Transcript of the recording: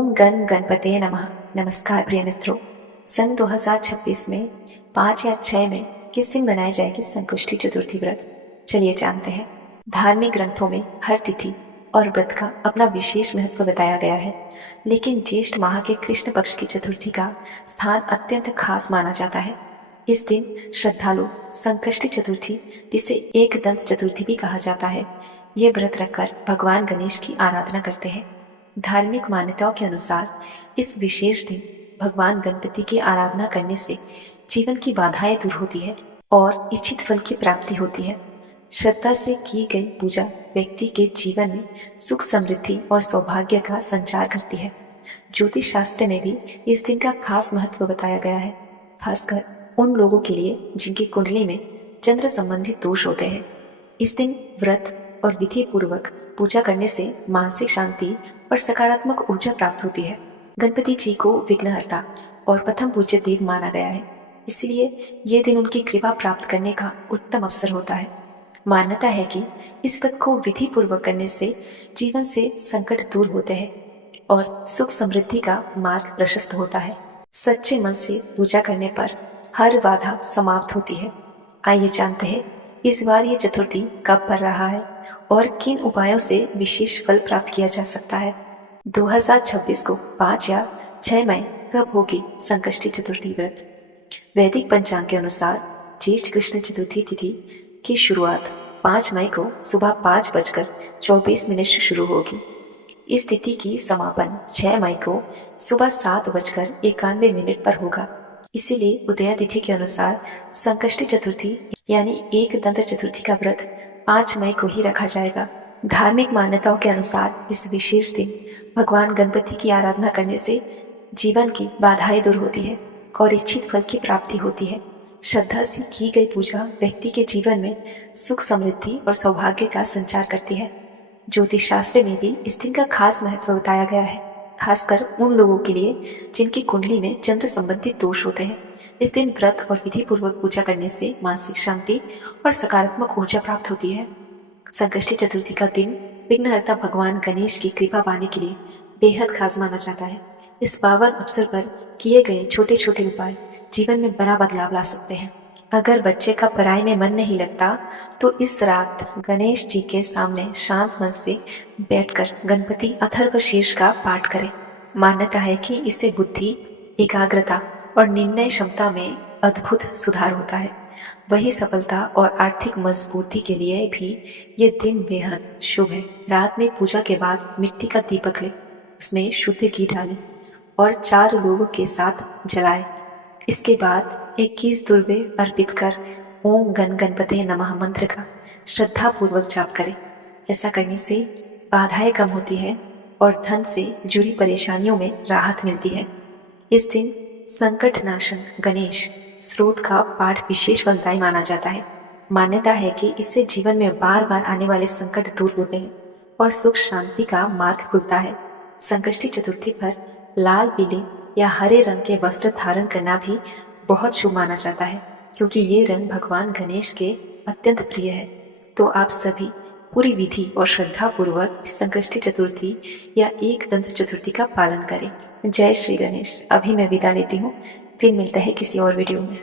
ओम गण गणपते नमः। नमस्कार प्रिय मित्रों, सन 2026 में 5 या 6 में किस दिन मनाई जाएगी संकष्टी चतुर्थी व्रत, चलिए जानते हैं। धार्मिक ग्रंथों में हर तिथि और व्रत का अपना विशेष महत्व बताया गया है, लेकिन ज्येष्ठ माह के कृष्ण पक्ष की चतुर्थी का स्थान अत्यंत खास माना जाता है। इस दिन श्रद्धालु संकष्टी चतुर्थी, जिसे एक दंत चतुर्थी भी कहा जाता है, ये व्रत रखकर भगवान गणेश की आराधना करते हैं। धार्मिक मान्यताओं के अनुसार इस विशेष दिन भगवान गणपति की आराधना करने से जीवन की बाधाएं दूर होती है और इच्छित फल की प्राप्ति होती है। श्रद्धा से की गई पूजा व्यक्ति के जीवन में सुख, समृद्धि और सौभाग्य का संचार करती है। ज्योतिष शास्त्र में भी इस दिन का खास महत्व बताया गया है, खासकर उन लोगों के लिए जिनकी कुंडली में चंद्र संबंधित दोष होते हैं। इस दिन व्रत और विधि पूर्वक पूजा करने से मानसिक शांति और सकारात्मक ऊर्जा प्राप्त होती है। गणपति जी को विघ्नहर्ता और प्रथम पूज्य देव माना गया है, इसलिए ये दिन उनकी कृपा प्राप्त करने का उत्तम अवसर होता है। मान्यता है कि इस व्रत को विधि पूर्वक करने से जीवन से संकट दूर होते हैं और सुख समृद्धि का मार्ग प्रशस्त होता है। सच्चे मन से पूजा करने पर हर बाधा समाप्त होती है। आइए जानते हैं इस बार ये चतुर्थी कब पड़ रहा है और किन उपायों से विशेष फल प्राप्त किया जा सकता है। 2026 को 5 या 6 मई कब होगी संकष्टी चतुर्थी व्रत? वैदिक पंचांग के अनुसार ज्येष्ठ कृष्ण चतुर्थी तिथि की शुरुआत 5 मई को सुबह 5:24 से शुरू होगी। इस तिथि की समापन 6 मई को सुबह 7:91 पर होगा। इसीलिए उदया तिथि के अनुसार संकष्टी चतुर्थी यानी एक दंत चतुर्थी का व्रत 5 मई को ही रखा जाएगा। धार्मिक मान्यताओं के अनुसार इस विशेष दिन भगवान गणपति की आराधना करने से जीवन की बाधाएं दूर होती है और इच्छित फल की प्राप्ति होती है। श्रद्धा से की गई पूजा व्यक्ति के जीवन में सुख, समृद्धि और सौभाग्य का संचार करती है। ज्योतिष शास्त्र में भी इस दिन का खास महत्व बताया गया है, खासकर उन लोगों के लिए जिनकी कुंडली में चंद्र संबंधित दोष होते हैं। इस दिन व्रत और विधि पूर्वक पूजा करने से मानसिक शांति और सकारात्मक ऊर्जा प्राप्त होती है। संकष्टी चतुर्थी का दिन विघ्नहर्ता भगवान गणेश की कृपा पाने के लिए बेहद खास माना जाता है। इस पावन अवसर पर किए गए छोटे छोटे उपाय जीवन में बड़ा बदलाव ला सकते हैं। अगर बच्चे का पढ़ाई में मन नहीं लगता तो इस रात गणेश जी के सामने शांत मन से बैठकर गणपति अथर्वशीर्ष का पाठ करें। मान्यता है कि इससे बुद्धि, एकाग्रता और निर्णय क्षमता में अद्भुत सुधार होता है। वही सफलता और आर्थिक मजबूती के लिए भी ये दिन बेहद शुभ है। रात में पूजा के बाद मिट्टी का दीपक ले, उसमें शुद्ध घी डालें और 4 लोगों के साथ जलाएं। इसके बाद 21 दुर्वे अर्पित कर ओम गण गणपते नमः मंत्र का श्रद्धा पूर्वक जाप करें। ऐसा करने से बाधाएं कम होती है और धन से जुड़ी परेशानियों में राहत मिलती है। इस दिन संकट नाशन गणेश स्रोत का पाठ विशेष फलदायी माना जाता है। मान्यता है कि इससे जीवन में बार बार आने वाले संकट दूर होते हैं और सुख शांति का मार्ग खुलता है। संकष्टी चतुर्थी पर लाल, पीले या हरे रंग के वस्त्र धारण करना भी बहुत शुभ माना जाता है, क्योंकि ये रंग भगवान गणेश के अत्यंत प्रिय है। तो आप सभी पूरी विधि और श्रद्धा पूर्वक इस संकष्टी चतुर्थी या एक दंत चतुर्थी का पालन करें। जय श्री गणेश। अभी मैं विदा लेती हूँ, फिर मिलता है किसी और वीडियो में।